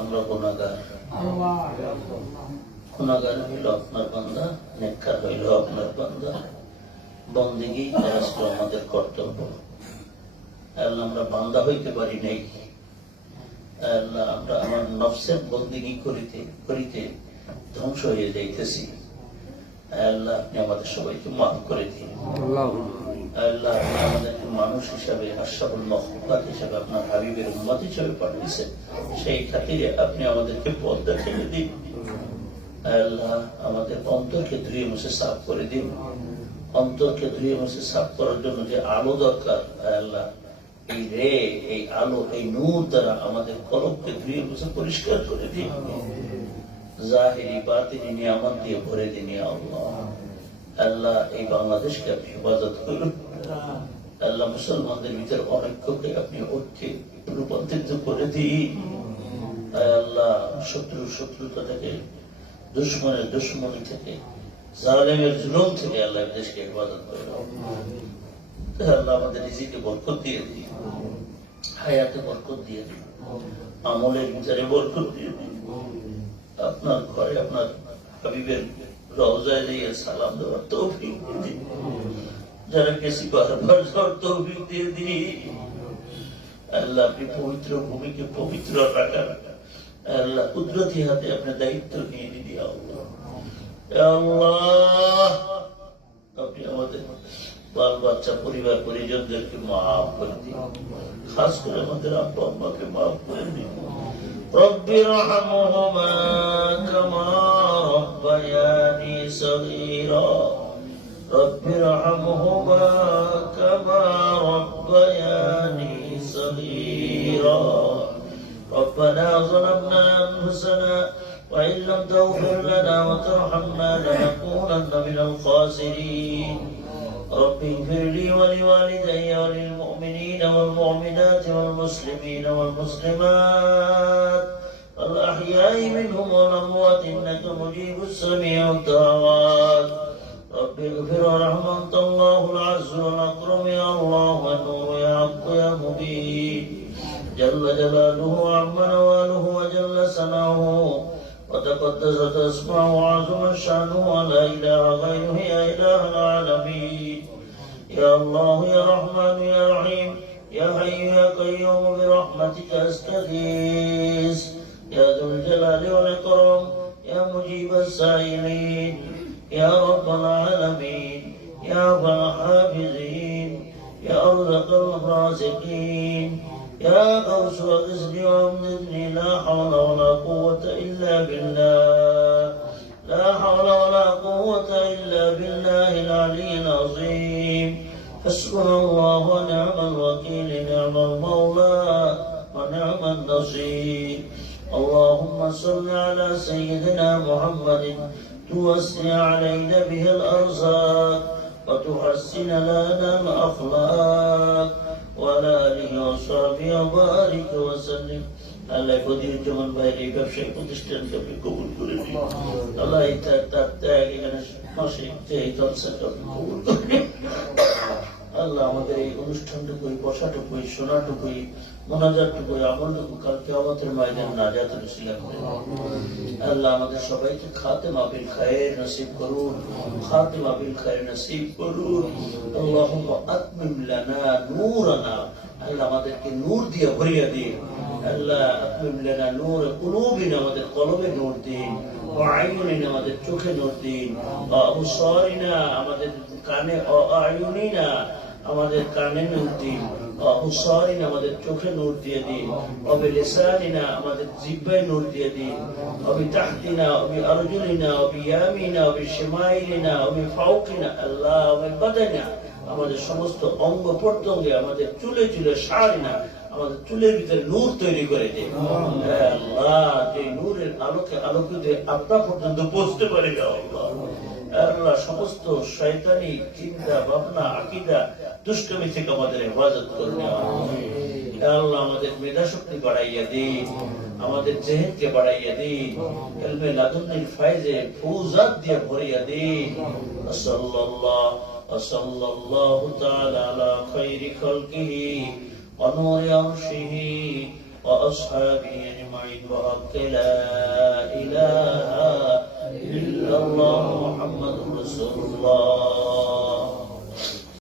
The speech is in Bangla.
আমরা গুনাহগার হইল আপনার বান্দা, নেককার হইল আপনার বান্দা। বন্দেগী করা ছিল আমাদের কর্তব্য। আল্লাহ আমরা বান্দা হইতে পারি নাই। আল্লাহ আমরা আমার নফসের বন্দেগী করিতে করিতে ধ্বংস হয়ে যাইতেছি। আল্লাহ আপনি আমাদের সবাইকে মাফ করে দিন। আল্লাহ আপনি আমাদেরকে মানুষ হিসাবে, আশরাফুল মাখলুকাত হিসাবে, আপনার হাবিবের উম্মত হিসাবে পাঠিয়েছেন। সেই খাতিরে আপনি আমাদেরকে পথ দেখিয়ে দিন। আল্লাহ আমাদের অন্তরকে ধুয়ে মুছে সাফ করে দিন। অন্তরকে ধুয়ে মুছে সাফ করার জন্য যে আলো দরকার, আল্লাহ এই রে, এই আলো, এই নূর দ্বারা আমাদের কলবকে ধুয়ে মুছে পরিষ্কার করে দিন। জাহিরি বাতিনি নিয়ামত দিয়ে ভরে দিন ইয়া আল্লাহ। আল্লাহ এই বাংলাদেশকে আপনি হেফাজত করুন। আল্লাহ মুসলমানদের ভিতরে অনৈক্যকে আপনি ঐক্যে রূপান্তরিত করে দিন। আল্লাহ শত্রুতা থেকে, দুশ্মনের দুশ্মনী থেকে, জালেমের জুলুম থেকে আল্লাহ দেশকে হেফাজত করুন। আল্লাহ আমাদের রিজিকে বরকত দিয়ে দিন, হায়াতে বরকত দিয়ে দিন, আমলের বিচারে বরকত দিয়ে দিন। আপনার ঘরে আপনার হাবিবের রওজায় দিয়ে সালাম দেওয়ার তৌফিক দিয়ে দিন। যারা গেছি বারবার যাওয়ার তৌফিক দিয়ে দিন। আল্লাহ আপনি পবিত্র ভূমিকে পবিত্র রাখার আল্লাহ কুদরতি হাতে আপনার দায়িত্ব নিয়ে নিন ইয়া আল্লাহ। আল্লাহ আপনি আমাদের বাল বাচ্চা, পরিবার পরিজনদেরকে মাফ করে দিন। খাস করে আমাদের আব্বা আম্মাকে মাফ করে দিন। رب ارحمهما كما ربياني صغيرا رب ارحمهما كما ربياني صغيرا ربنا ظلمنا أنفسنا وإن لم تغفر لنا وترحمنا لنكونن من الخاسرين رب اغفر لي ولوالدي وللمؤمنين والمؤمنات والمسلمين والمسلمات الأحياء منهم والأموات إنك مجيب السميع الدعوات رب اغفر وارحم أنت الله العز والأكرم يا الله والنور يا حق يا مبين جل جلاله وعم نواله وجل سناه وتقدست اسماءه وعظم شانه ولا اله غيره يا اله العالمين يا الله يا رحمن يا رحيم يا حي يا قيوم برحمتك استغيث يا ذو الجلال والاكرام يا مجيب السائلين يا رب العالمين يا رب الحافظين يا ارزق الرازقين يا غوث اغثني وامددني لا حول ولا قوة إلا بالله لا حول ولا قوة إلا بالله العلي العظيم حسبنا الله ونعم الوكيل نعم المولى ونعم النصير اللهم صل على سيدنا محمد توسع علينا به الأرزاق وتحسن لنا الأخلاق وعلى آله وصحبه وبارك وسلم আল্লাহ ফজিলুজ্জামান ভাইয়ের এই ব্যবসায়িক প্রতিষ্ঠানকে আপনি কবুল করে দিন। আল্লাহ তার ত্যাগ এখানে মাসিক যে এই জলসাটা কবুল করে। আল্লাহ আমাদের এই অনুষ্ঠানটুকুই, বসাটুকুই, শোনাটুকুই, মোনাজাতটুকুই, আমলটুকু কাল কিয়ামতের ময়দানে নাজাতের উসিলা করে আল্লাহ আমাদের সবাইকে খাতেমা বিল খায়র নসিব করুন, খাতেমা বিল খায়র নসিব করুন। আল্লাহুম্মা আতমিম লানা নূরানা, আল্লাহ আমাদেরকে নূর দিয়ে ভরিয়ে দিন। আল্লাহ আতমিম লানা নূর কুলুবিনা, আমাদের কলবে নূর দিন। ওয়া আইয়ুনিনা, আমাদের চোখে নূর দিন। ওয়া আবসারিনা, আমাদের কানে, ওয়া আয়ুনিনা, আমাদের কানে নূর দিন। হুসাইন, আমাদের চোখে নূর দিয়ে দিন। অবি লিসানিনা, আমাদের জিহ্বায় নূর দিয়ে দিন। অবি তাহতিনা, অবি আরজুলিনা, অবি ইয়ামিনা, অবি শিমাইলিনা, অবি ফাওকিনা, আল্লাহ অবি বাদানা, আমাদের সমস্ত অঙ্গ প্রত্যঙ্গে, আমাদের চুলে চুলে সারিনা, আমাদের চুলের ভিতরে নূর তৈরি করে দিন। আল্লাহ যে নূরের আলোকে আলোকিত আপনার পর্যন্ত পৌঁছতে পারে আল্লাহ। আল্লাহ সমস্ত শয়তানি চিন্তা ভাবনা আকীদা দুষ্কর্মী থেকে আমাদের হেফাজত করুন। আল্লাহ আমাদের মেধা শক্তি বাড়াইয়া দিন, আমাদের জেহেনকে বাড়াইয়া দিন, ইলমে লাদুন্নির ফায়জে ফৌজাত দিয়ে ভরিয়া দিন। সাল্লাল্লাহু তাআলা আলা খায়রি খালকিহি ওয়া নূরি আরশিহি وأصحابه أجمعين وحق لا إله إلا الله محمد رسول الله